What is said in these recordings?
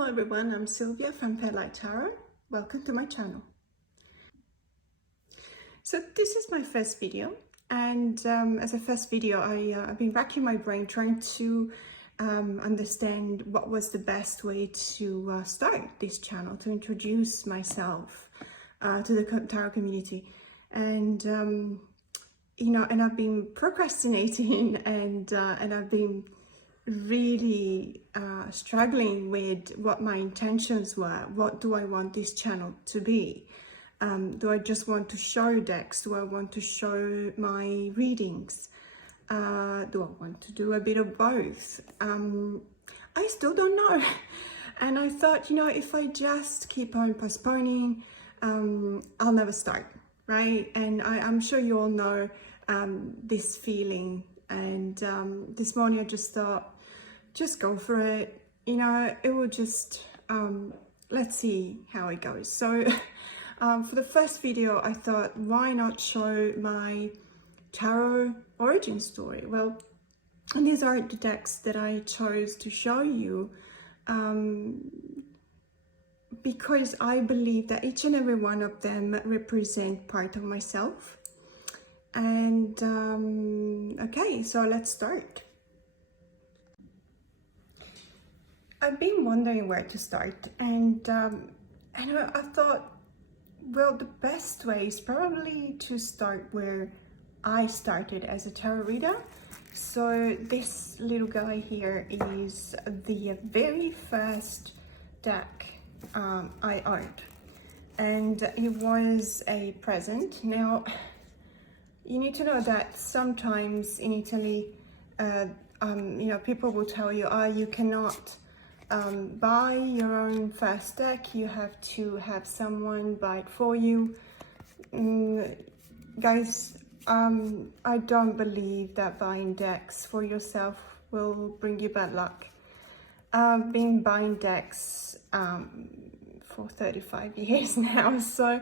Hello everyone, I'm Sylvia from Light Tarot. Welcome to my channel. So this is my first video, and as a first video I've been racking my brain trying to understand what was the best way to start this channel, to introduce myself to the tarot community. And and I've been procrastinating and I've been really struggling with what my intentions were. What do I want this channel to be? Do I just want to show decks? Do I want to show my readings? Do I want to do a bit of both? I still don't know. And I thought, if I just keep on postponing, I'll never start, right? And I'm sure you all know this feeling. And this morning I just thought, just go for it. It will just, let's see how it goes. So for the first video, I thought, why not show my tarot origin story? Well, and these are the decks that I chose to show you because I believe that each and every one of them represent part of myself. And okay, so let's start. I've been wondering where to start, and I thought, well, the best way is probably to start where I started as a tarot reader. So this little guy here is the very first deck I owned, and it was a present. Now, you need to know that sometimes in Italy, people will tell you, you cannot buy your own first deck, you have to have someone buy it for you. Guys, I don't believe that buying decks for yourself will bring you bad luck. I've been buying decks for 35 years now, so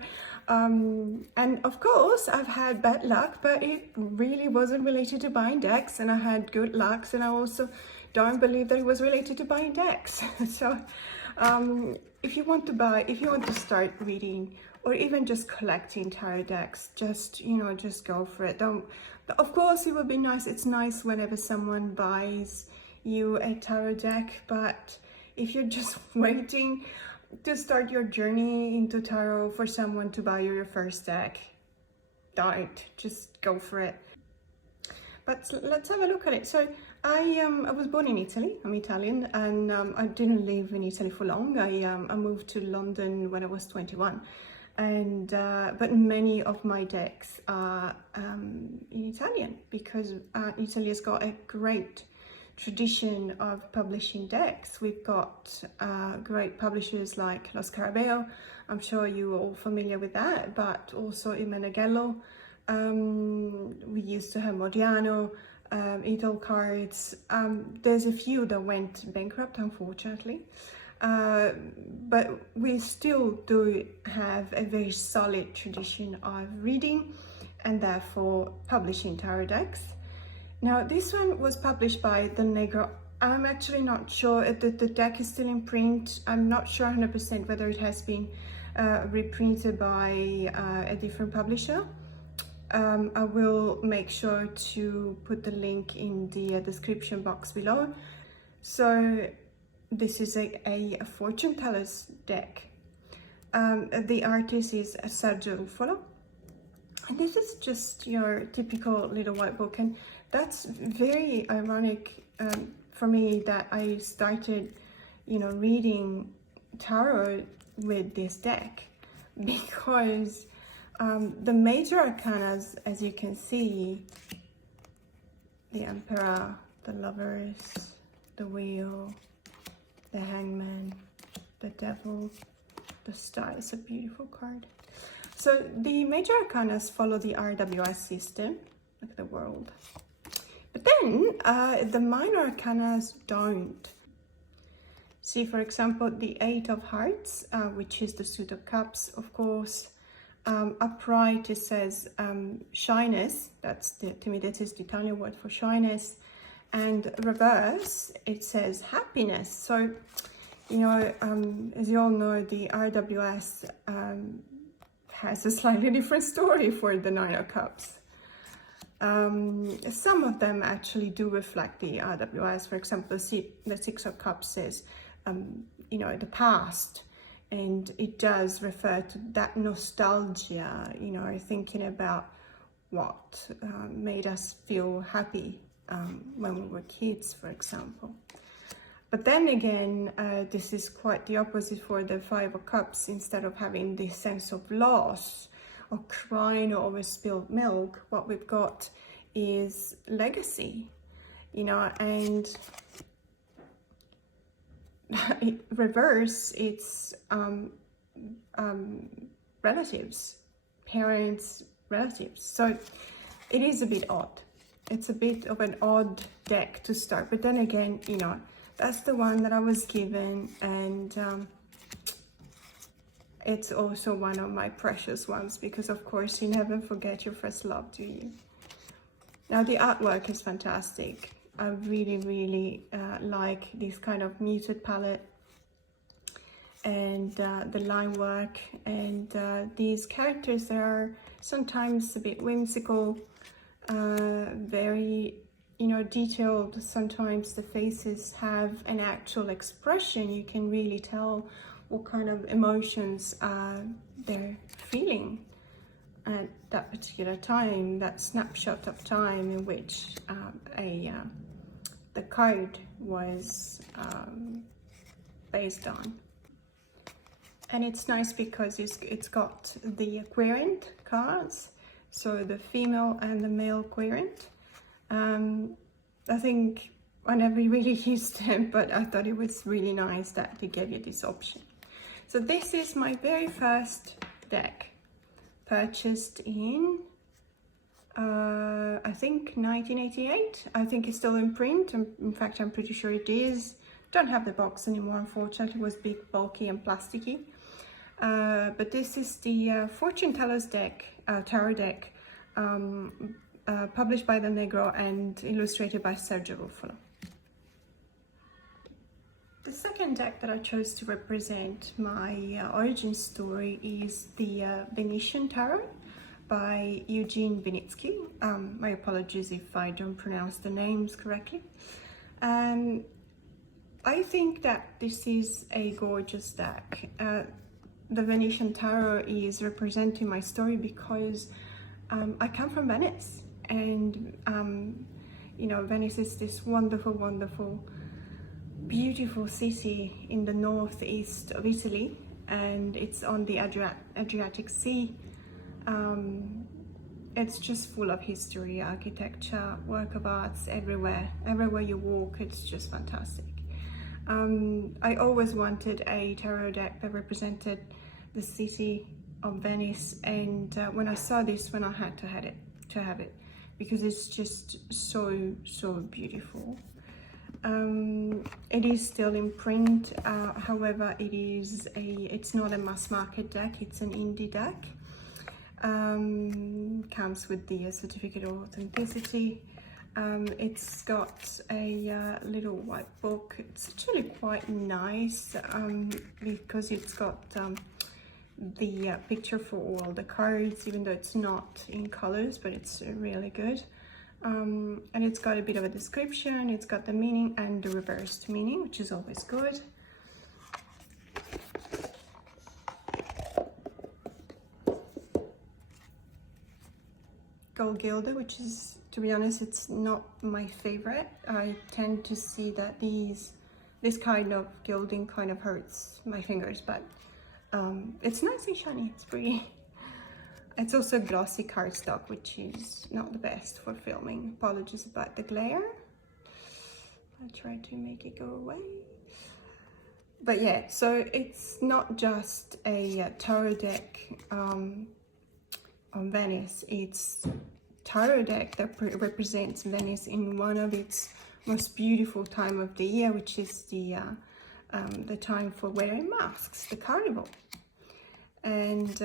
and of course I've had bad luck, but it really wasn't related to buying decks, and I had good lucks, and I also don't believe that it was related to buying decks. So if you want to start reading or even just collecting tarot decks, just go for it. Of course it would be nice, it's nice whenever someone buys you a tarot deck, but if you're just waiting to start your journey into tarot for someone to buy you your first deck, don't, just go for it. But let's have a look at it. So I was born in Italy. I'm Italian, and I didn't live in Italy for long. I moved to London when I was 21, and but many of my decks are in Italian because Italy has got a great tradition of publishing decks. We've got great publishers like Lo Scarabeo. I'm sure you're all familiar with that, but also Imeneghello. We used to have Modiano, Idol Cards. There's a few that went bankrupt, unfortunately, but we still do have a very solid tradition of reading and therefore publishing tarot decks. Now, this one was published by the Negro. I'm actually not sure if the deck is still in print. I'm not sure 100% whether it has been reprinted by a different publisher. I will make sure to put the link in the description box below. So this is a fortune teller's deck. The artist is Sergio Ruffolo. And this is just your typical little white book, and that's very ironic for me that I started, reading tarot with this deck, because the major arcana, as you can see, the Emperor, the Lovers, the Wheel, the Hangman, the Devil, the Star. It's a beautiful card. So the major arcana follow the RWS system, like the World. But then the minor arcana don't. See, for example, the Eight of Hearts, which is the Suit of Cups, of course. Upright, it says shyness. That's to me, that is the Italian word for shyness. And reverse, it says happiness. So You know, as you all know, the RWS has a slightly different story for the Nine of Cups. Some of them actually do reflect the RWS. For example, the Six of Cups is, you know, the past, and it does refer to that nostalgia, you know, thinking about what made us feel happy when we were kids, for example. But then again, this is quite the opposite for the Five of Cups. Instead of having this sense of loss or crying over spilled milk, what we've got is legacy, you know, and reverse, it's relatives, parents, relatives. So it is a bit odd. It's a bit of an odd deck to start, but then again, you know, that's the one that I was given, and it's also one of my precious ones, because of course you never forget your first love, do you? Now the artwork is fantastic. I really like this kind of muted palette, and the line work, and these characters are sometimes a bit whimsical, very, you know, detailed. Sometimes the faces have an actual expression. You can really tell what kind of emotions they're feeling at that particular time, that snapshot of time in which the card was based on. And it's nice because it's got the querent cards, so the female and the male querent. I think I never really used them, but I thought it was really nice that they gave you this option. So this is my very first deck, purchased in I think 1988. I think it's still in print. In fact, I'm pretty sure it is. Don't have the box anymore, unfortunately. It was big, bulky and plasticky. But this is the Fortune Tellers deck, tarot deck, published by the Negro and illustrated by Sergio Ruffalo. The second deck that I chose to represent my origin story is the Venetian Tarot by Eugene Vinitsky. My apologies if I don't pronounce the names correctly. I think that this is a gorgeous deck. The Venetian Tarot is representing my story because I come from Venice, and you know, Venice is this wonderful, beautiful city in the northeast of Italy, and it's on the Adriatic Sea. It's just full of history, architecture, work of arts everywhere. Everywhere you walk, it's just fantastic. I always wanted a tarot deck that represented the city of Venice, and when I saw this one, I had to have it because it's just so beautiful. It is still in print, however, it's not a mass market deck, it's an indie deck. Comes with the certificate of authenticity. It's got a little white book. It's actually quite nice because it's got the picture for all the cards, even though it's not in colors, but it's really good. And it's got a bit of a description. It's got the meaning and the reversed meaning, which is always good. Gold Gilder, which is, to be honest, it's not my favorite. I tend to see that this kind of gilding kind of hurts my fingers, but it's nice and shiny, it's pretty. It's also glossy cardstock, which is not the best for filming. Apologies about the glare. I'll try to make it go away. But yeah, so it's not just a tarot deck on Venice, it's tarot deck that represents Venice in one of its most beautiful time of the year, which is the time for wearing masks, the carnival. And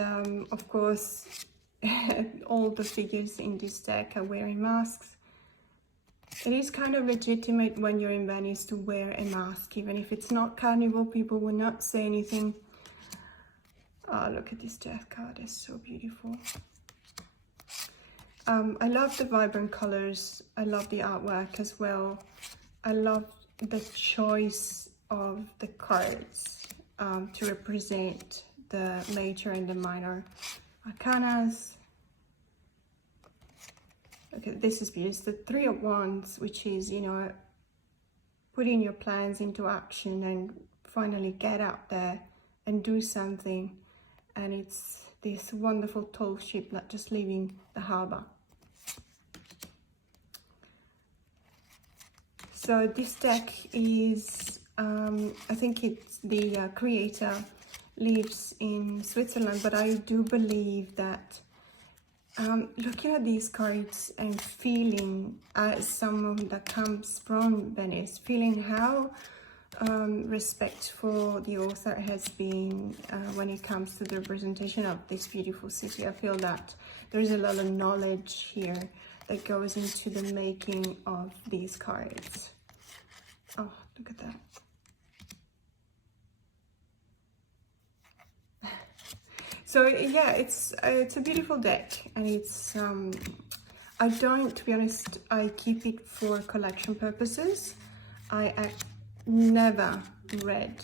of course all the figures in this deck are wearing masks. It is kind of legitimate when you're in Venice to wear a mask, even if it's not carnival. People will not say anything. Oh, look at this death card, it's so beautiful. I love the vibrant colors. I love the artwork as well. I love the choice of the cards to represent the major and the minor arcanas. Okay, this is beautiful. It's the Three of Wands, which is, you know, putting your plans into action and finally get out there and do something. And it's this wonderful tall ship not just leaving the harbor. So this deck is, I think it's the creator lives in Switzerland, but I do believe that looking at these cards and feeling as someone that comes from Venice, feeling how respectful the author has been when it comes to the representation of this beautiful city. I feel that there is a lot of knowledge here that goes into the making of these cards. Oh, look at that. So yeah, it's a beautiful deck, and it's I don't, to be honest, I keep it for collection purposes. I never read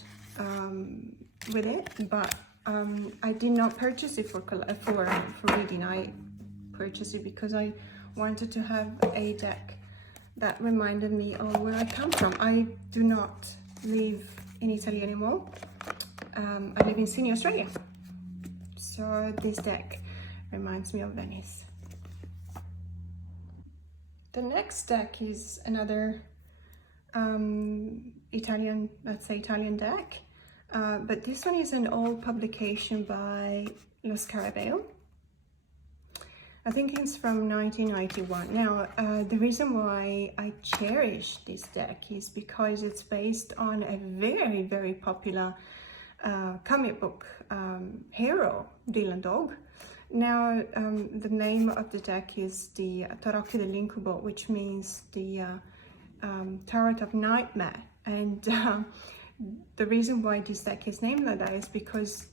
with it, but I did not purchase it for reading. I purchased it because I wanted to have a deck that reminded me of where I come from. I do not live in Italy anymore. I live in Sydney, Australia. So this deck reminds me of Venice. The next deck is another Italian, let's say Italian deck, but this one is an old publication by Lo Scarabeo. I think it's from 1991. Now, the reason why I cherish this deck is because it's based on a very, very popular comic book hero, Dylan Dog. Now, the name of the deck is the Tarocchi dell'Incubo, which means the Tarot of Nightmare. And the reason why this deck is named like that is because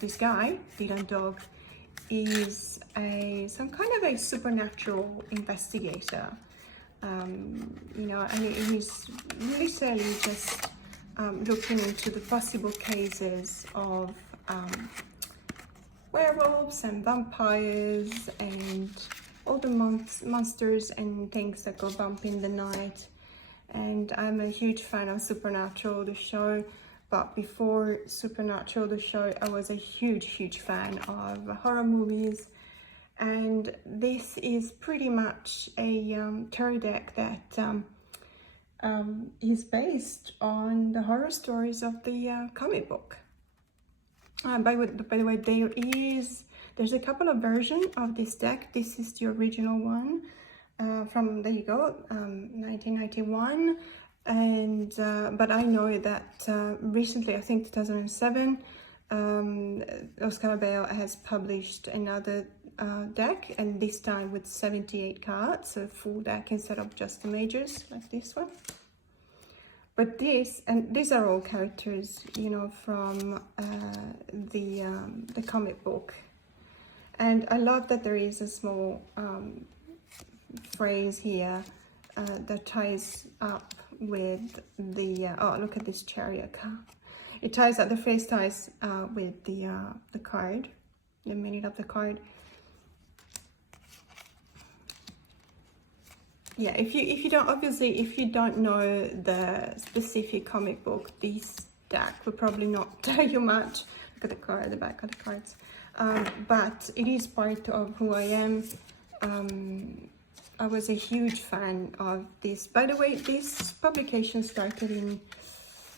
this guy, Dylan Dog, is some kind of a supernatural investigator. You know, and he's literally just looking into the possible cases of werewolves and vampires and all the monsters and things that go bump in the night. And I'm a huge fan of Supernatural, the show, but before Supernatural, the show, I was a huge fan of horror movies. And this is pretty much a tarot deck that is based on the horror stories of the comic book. By the way, there's a couple of versions of this deck. This is the original one from, there you go, 1991. And but I know that recently, I think 2007, Lo Scarabeo has published another deck, and this time with 78 cards, a full deck instead of just the majors like this one. But these are all characters, you know, from the comic book. And I love that there is a small phrase here that ties up with the, oh, look at this chariot card. It ties up, the phrase ties with the card, the meaning of the card. Yeah, if you don't, obviously, if you don't know the specific comic book, this deck will probably not tell you much. Look at the card, the back of the cards. But it is part of who I am. I was a huge fan of this. By the way, this publication started in,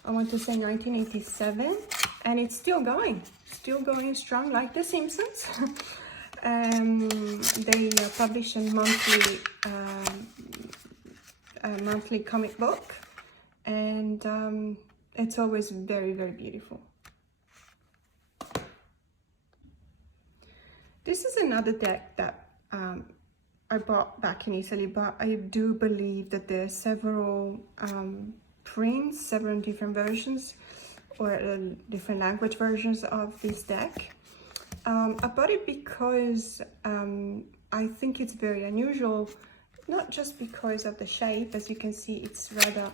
I want to say 1987, and it's still going strong, like The Simpsons. They publish a monthly comic book, and it's always very beautiful. This is another deck that I bought back in Italy, but I do believe that there are several prints, several different versions or different language versions of this deck. I bought it because I think it's very unusual, not just because of the shape. As you can see, it's rather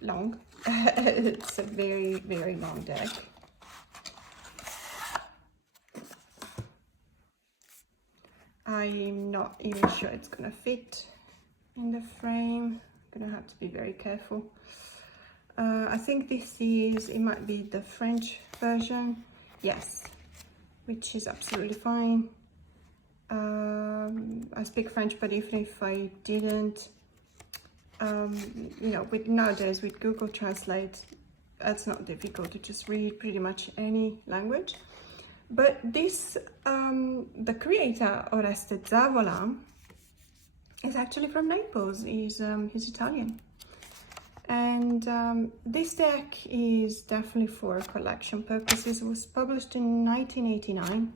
long. It's a very, very long deck. I'm not even sure it's gonna fit in the frame. I'm gonna have to be very careful. I think it might be the French version. Yes, which is absolutely fine. I speak French, but even if I didn't, you know, nowadays with Google Translate, it's not difficult to just read pretty much any language. But this, the creator Oreste Zavola is actually from Naples. He's Italian. And this deck is definitely for collection purposes. It was published in 1989.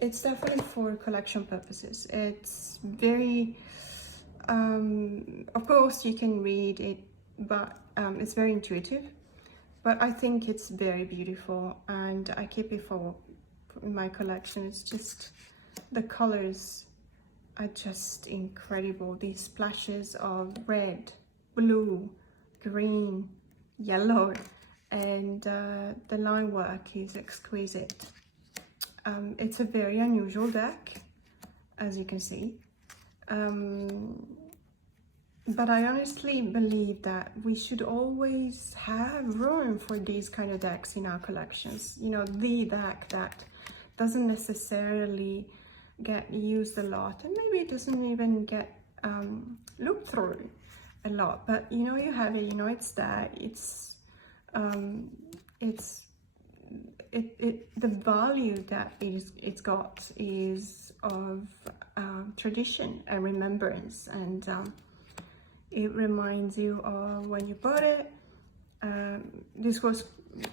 It's definitely for collection purposes. It's very, of course you can read it, but it's very intuitive. But I think it's very beautiful, and I keep it in my collection. It's just, the colors are just incredible. These splashes of red, blue, green, yellow, and the line work is exquisite. It's a very unusual deck, as you can see, but I honestly believe that we should always have room for these kind of decks in our collections. You know, the deck that doesn't necessarily get used a lot, and maybe it doesn't even get looked through a lot, but you know, you have it, you know, it's there. The value that it's got is of tradition and remembrance, and it reminds you of when you bought it. This was,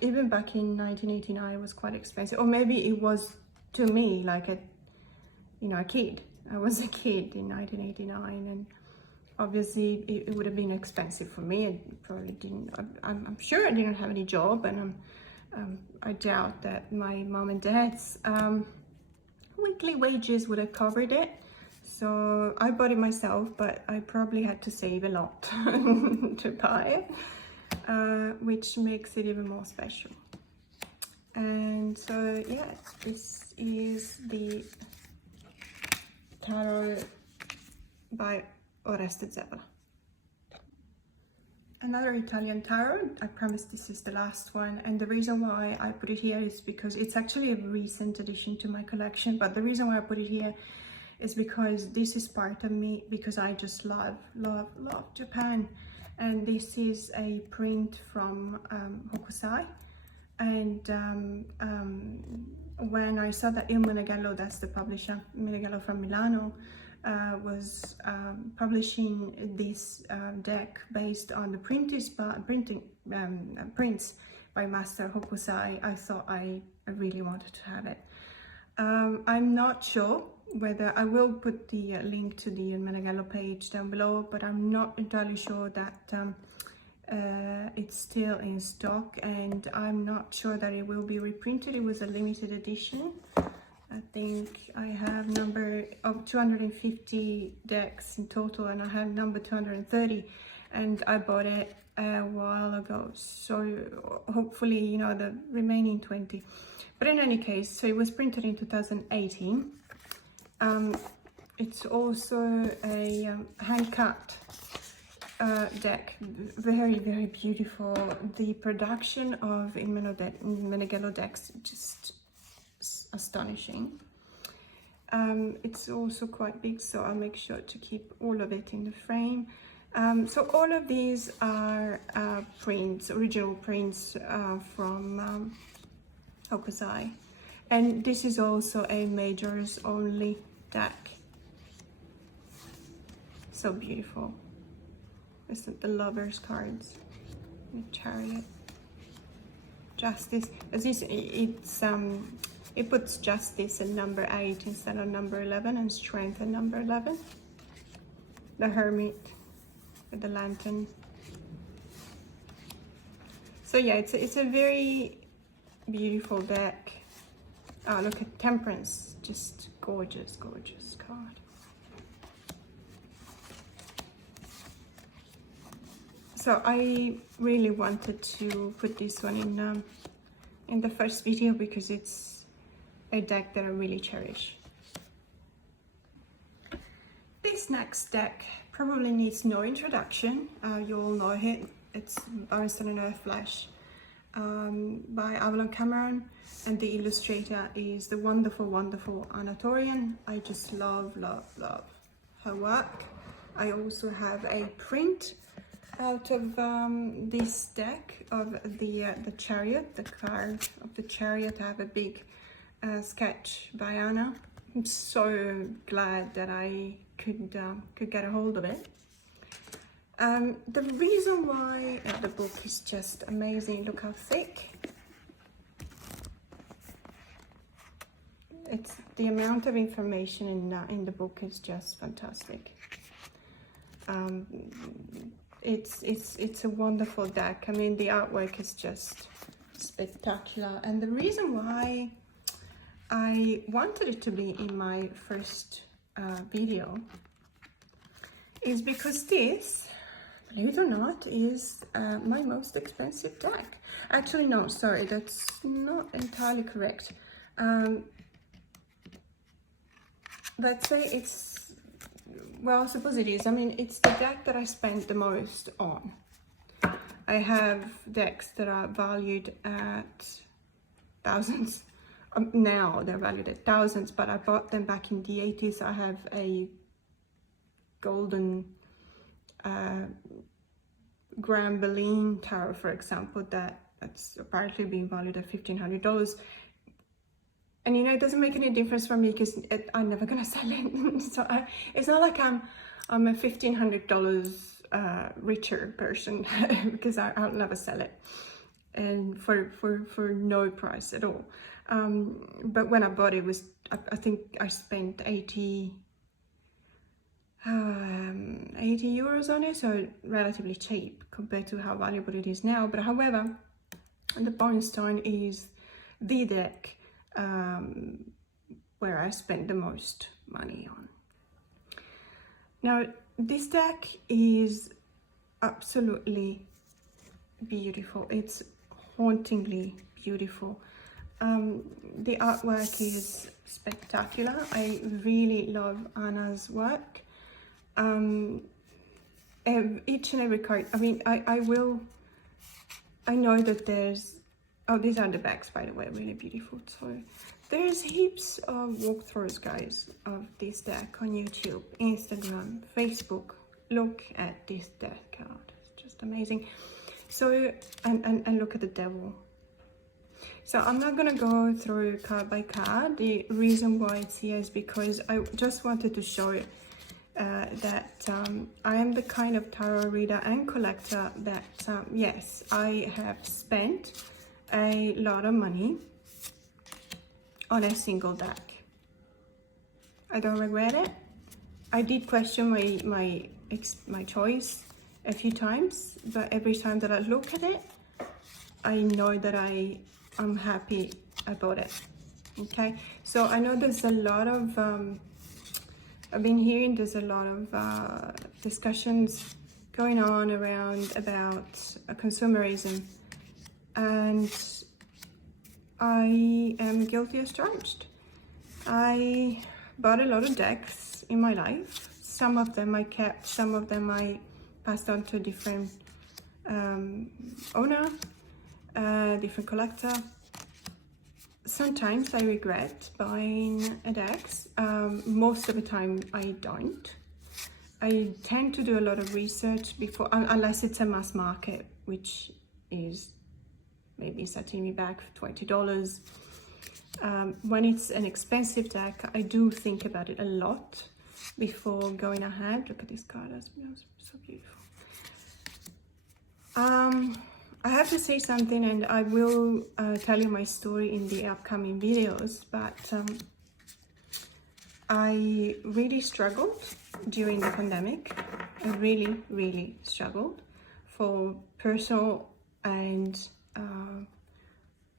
even back in 1989, it was quite expensive, or maybe it was to me like a kid. I was a kid in 1989, and obviously it would have been expensive for me. I probably didn't, I'm sure I didn't have any job, and I doubt that my mom and dad's weekly wages would have covered it. So I bought it myself, but I probably had to save a lot to buy it, which makes it even more special. And so yeah, this is the tarot by Oreste Zavola. Another Italian tarot. I promise this is the last one, and the reason why I put it here is because it's actually a recent addition to my collection, but the reason why I put it here is because this is part of me, because I just love Japan. And this is a print from Hokusai, and when I saw that Il Menegallo, that's the publisher, Menegallo from Milano, was publishing this deck based on the prints by Master Hokusai, I thought I really wanted to have it. I'm not sure whether I will put the link to the Menegallo page down below, but I'm not entirely sure that it's still in stock, and I'm not sure that it will be reprinted. It was a limited edition. I think I have number of 250 decks in total, and I have number 230, and I bought it a while ago, so hopefully, you know, the remaining 20. But in any case, so it was printed in 2018. It's also a hand-cut deck, very beautiful. The production of Menegallo decks, just astonishing. It's also quite big, so I'll make sure to keep all of it in the frame. So all of these are prints, original prints from Hokusai, and this is also a majors only deck. So beautiful. This is the lovers cards, the Chariot, Justice. As this, it's It puts justice at number 8 instead of number 11, and strength at number 11. The Hermit with the lantern. So yeah, it's a very beautiful deck. Oh, look at Temperance, just gorgeous, gorgeous card. So I really wanted to put this one in the first video because it's a deck that I really cherish. This next deck probably needs no introduction. You all know it. It's Bernstein and Earthflash by Avalon Cameron, and the illustrator is the wonderful, wonderful Anna Torian. I just love, love, love her work. I also have a print out of this deck of the Chariot, the card of the Chariot. I have a big sketch by Anna. I'm so glad that I could get a hold of it. The reason why the book is just amazing, look how thick. It's the amount of information in the book is just fantastic. It's a wonderful deck. I mean, the artwork is just spectacular, and the reason why I wanted it to be in my first video is because this, believe it or not, is my most expensive deck. Actually, no, sorry, that's not entirely correct. Let's say it's, well, I suppose it is. I mean, it's the deck that I spent the most on. I have decks that are valued at thousands. Now they're valued at thousands, but I bought them back in the 80s. I have a golden Grand Berlin tower, for example, that's apparently being valued at $1,500. And you know, it doesn't make any difference for me because I'm never gonna sell it. So it's not like I'm a $1,500 richer person because I'll never sell it, and for no price at all. But when I bought it, I think I spent 80 euros on it, so relatively cheap compared to how valuable it is now. But however, the Bernstein is the deck where I spent the most money on. Now, this deck is absolutely beautiful. It's hauntingly beautiful. The artwork is spectacular. I really love Anna's work. Each and every card, I mean, I know that there's, oh, these are the backs, by the way, really beautiful. So there's heaps of walkthroughs, guys, of this deck on YouTube, Instagram, Facebook. Look at this deck card, it's just amazing. So, and look at the devil. So I'm not gonna go through card by card. The reason why it's here is because I just wanted to show it that I am the kind of tarot reader and collector that, yes, I have spent a lot of money on a single deck. I don't regret it. I did question my choice a few times, but every time that I look at it, I know that I'm happy I bought it. Okay, so I know there's a lot of I've been hearing there's a lot of discussions going on around about consumerism, and I am guilty as charged. I bought a lot of decks in my life. Some of them I kept, some of them I passed on to a different owner, different collector. Sometimes I regret buying a deck. Most of the time I don't. I tend to do a lot of research before, unless it's a mass market, which is maybe setting me back $20. When it's an expensive deck, I do think about it a lot before going ahead. Look at this card, that's so beautiful. I have to say something, and I will tell you my story in the upcoming videos, but I really struggled during the pandemic. I really struggled for personal and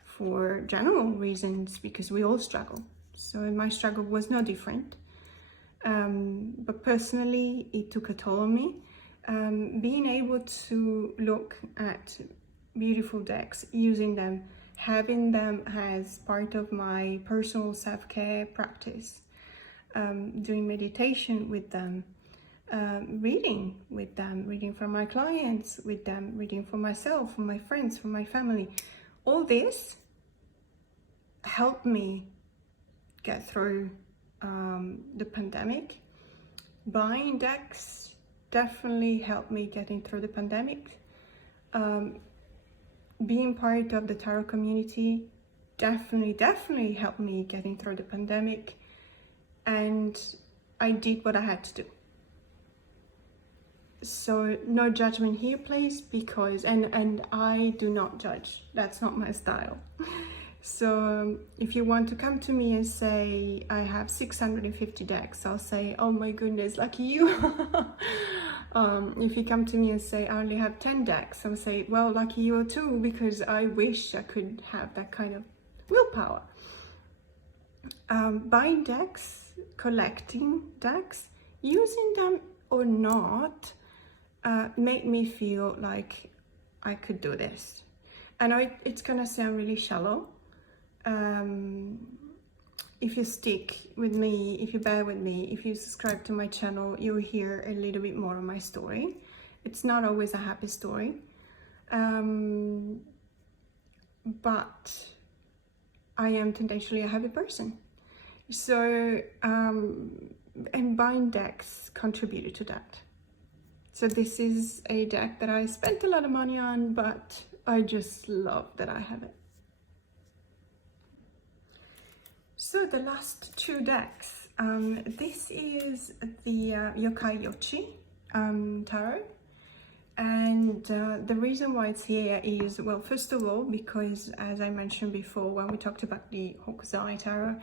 for general reasons, because we all struggle. So my struggle was no different. But personally, it took a toll on me. Being able to look at beautiful decks, using them, having them as part of my personal self-care practice, doing meditation with them, reading with them, reading from my clients with them, reading for myself, for my friends, for my family. All this helped me get through the pandemic. Buying decks definitely helped me getting through the pandemic. Being part of the tarot community definitely helped me getting through the pandemic, and I did what I had to do. So no judgment here, please, because and I do not judge. That's not my style. So if you want to come to me and say I have 650 decks, I'll say, oh my goodness, lucky you. If you come to me and say I only have 10 decks, I'll say, well, lucky you too, because I wish I could have that kind of willpower. Buying decks, collecting decks, using them or not, made me feel like I could do this. And it's gonna sound really shallow. If you stick with me, if you bear with me, if you subscribe to my channel, you'll hear a little bit more of my story. It's not always a happy story, but I am tendentially a happy person. So, and buying decks contributed to that. So this is a deck that I spent a lot of money on, but I just love that I have it. So the last two decks, this is the Yokai Yochi tarot, and the reason why it's here is, well, first of all, because as I mentioned before when we talked about the Hokusai tarot,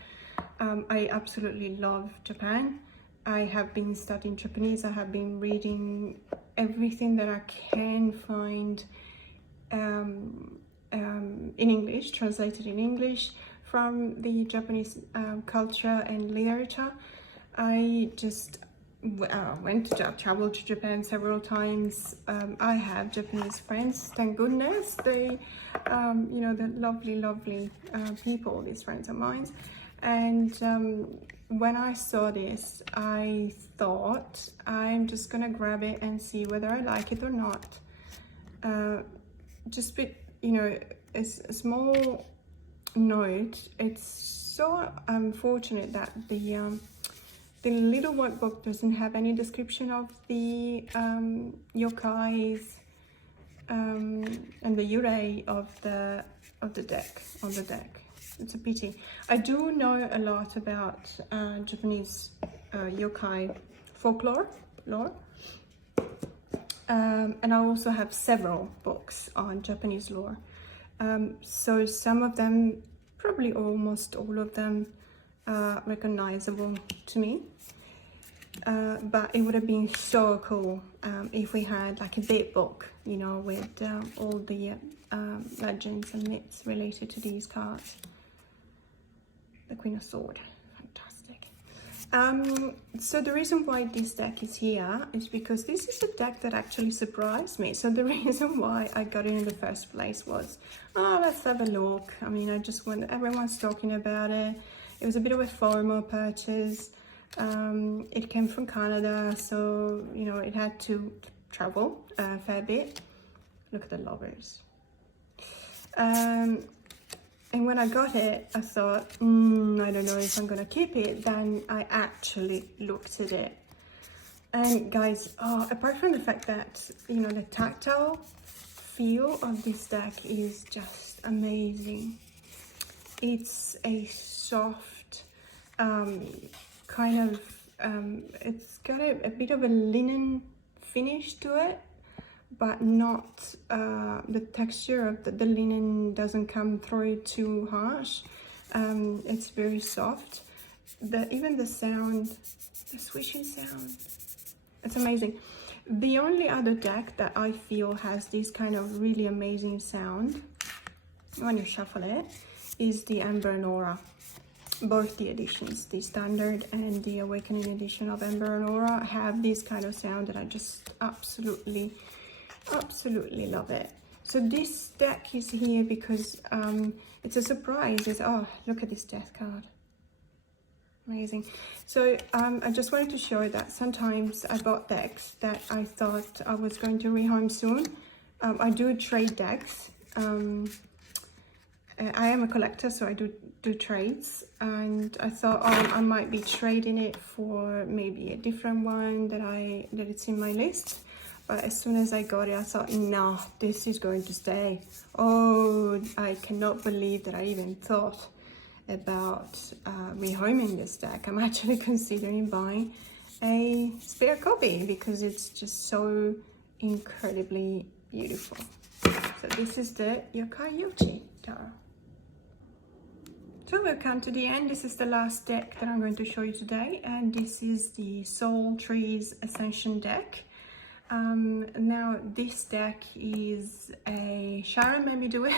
I absolutely love Japan. I have been studying Japanese. I have been reading everything that I can find in English, translated in English, from the Japanese culture and literature. I just traveled to Japan several times. I have Japanese friends, thank goodness. They, you know, the lovely people, these friends of mine. And when I saw this, I thought, I'm just gonna grab it and see whether I like it or not. Just bit, you know, it's a small note. It's so unfortunate that the little workbook doesn't have any description of the yokais and the yurei of the deck, on the deck. It's a pity. I do know a lot about Japanese yokai folklore lore, and I also have several books on Japanese lore. So some of them, probably almost all of them, are recognizable to me. But it would have been so cool if we had like a big book, you know, with all the legends and myths related to these cards. The Queen of Swords, fantastic. So the reason why this deck is here is because this is a deck that actually surprised me. So the reason why I got it in the first place was, oh, let's have a look. I mean, I just want, everyone's talking about it. It was a bit of a FOMO purchase. It came from Canada, so, you know, it had to travel a fair bit. Look at the lovers. And when I got it, I thought, I don't know if I'm gonna keep it. Then I actually looked at it. And guys, apart from the fact that, you know, the tactile feel of this deck is just amazing. It's a soft, it's got a bit of a linen finish to it, but not the texture of the linen doesn't come through too harsh. It's very soft. Even the sound, the swishing sound, it's amazing. The only other deck that I feel has this kind of really amazing sound when you shuffle it is the Amber and Aura. Both the editions, the standard and the awakening edition of Amber and Aura, have this kind of sound that I just absolutely love it. So this deck is here because it's a surprise. Oh, look at this death card. Amazing. So I just wanted to show that sometimes I bought decks that I thought I was going to rehome soon. I do trade decks. I am a collector, so I do trades, and I thought, oh, I might be trading it for maybe a different one that it's in my list. But as soon as I got it, I thought, no, this is going to stay. Oh, I cannot believe that I even thought about rehoming this deck. I'm actually considering buying a spare copy because it's just so incredibly beautiful. So this is the Yokai Yochi tarot. So we've come to the end. This is the last deck that I'm going to show you today, and this is the Soul Trees Ascension deck. Now this deck is a Sharon made me do it.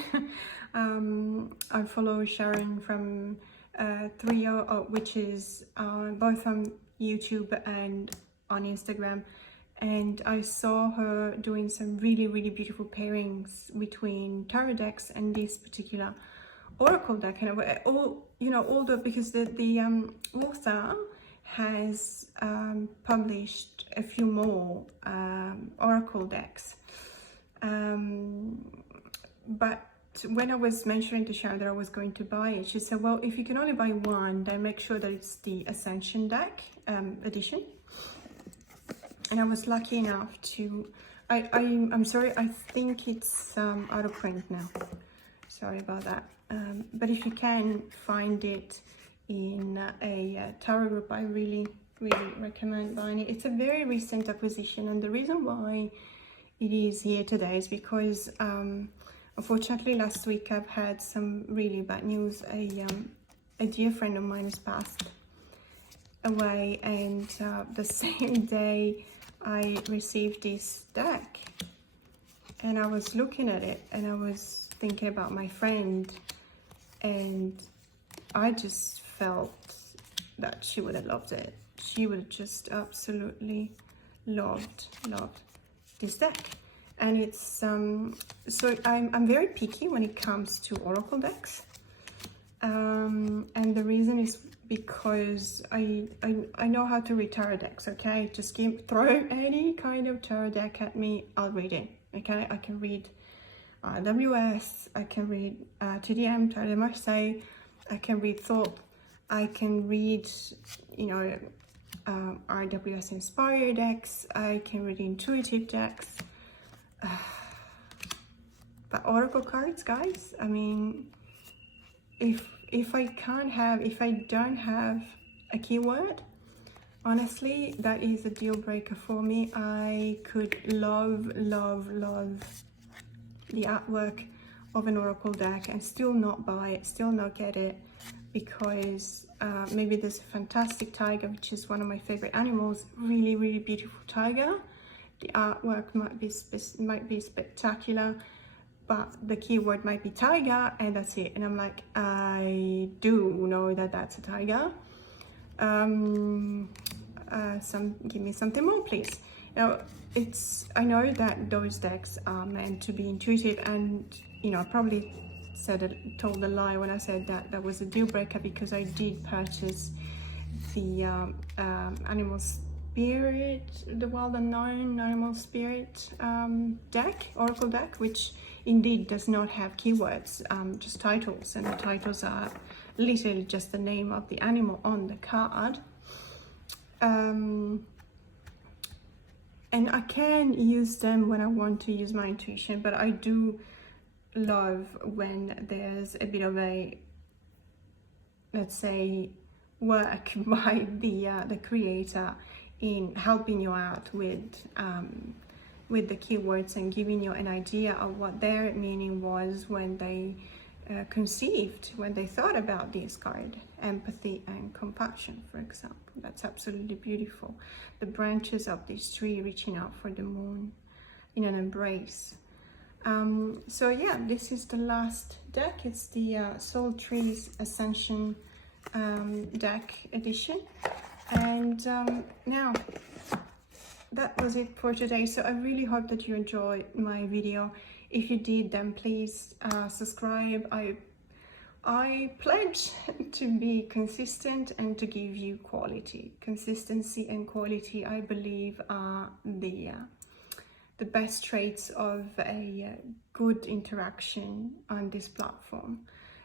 I follow Sharon from Trio Witches, both on YouTube and on Instagram, and I saw her doing some really beautiful pairings between tarot decks and this particular oracle deck. And because the author has published a few more oracle decks, but when I was mentioning to Sharon that I was going to buy it, she said, well, if you can only buy one, then make sure that it's the Ascension deck edition. And I was lucky enough to, I'm sorry, I think it's out of print now. Sorry about that. But if you can find it in a tarot group, I really recommend buying it. It's a very recent acquisition, and the reason why it is here today is because unfortunately last week I've had some really bad news. A dear friend of mine has passed away, and the same day I received this deck, and I was looking at it and I was thinking about my friend, and I just felt that she would have loved it. She would have just absolutely loved this deck. And it's so I'm very picky when it comes to oracle decks, and the reason is because I know how to read tarot decks. Okay, just throw any kind of tarot deck at me, I'll read it. Okay, I can read WS, I can read TDM, Tarot de Marseille, I can read Thought, I can read, RWS inspired decks, I can read intuitive decks, but oracle cards, guys, I mean, if I don't have a keyword, honestly, that is a deal breaker for me. I could love the artwork of an oracle deck and still not buy it, still not get it, because maybe there's a fantastic tiger, which is one of my favorite animals, really beautiful tiger. The artwork might be spectacular, but the keyword might be tiger, and that's it. And I'm like, I do know that that's a tiger. Give me something more, please. I know that those decks are meant to be intuitive, and I probably told a lie when I said that was a deal breaker, because I did purchase the Animal Spirit, the Wild Unknown Animal Spirit deck, oracle deck, which indeed does not have keywords, just titles, and the titles are literally just the name of the animal on the card. And I can use them when I want to use my intuition, but I do love when there's a bit of a, let's say, work by the creator in helping you out with with the keywords and giving you an idea of what their meaning was when they when they thought about this card. Empathy and compassion, for example. That's absolutely beautiful. The branches of this tree reaching out for the moon in an embrace. So yeah, this is the last deck. It's the Soul Trees Ascension deck edition. And now that was it for today. So I really hope that you enjoyed my video. If you did, then please subscribe. I pledge to be consistent and to give you quality. Consistency and quality, I believe, are the best traits of a good interaction on this platform.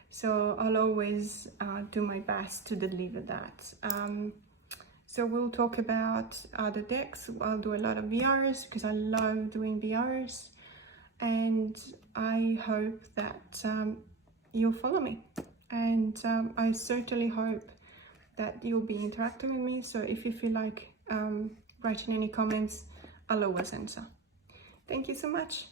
So I'll always do my best to deliver that. So we'll talk about other decks. I'll do a lot of VRs because I love doing VRs. And I hope that you'll follow me. And I certainly hope that you'll be interacting with me. So if you feel like writing any comments, I'll always answer. Thank you so much.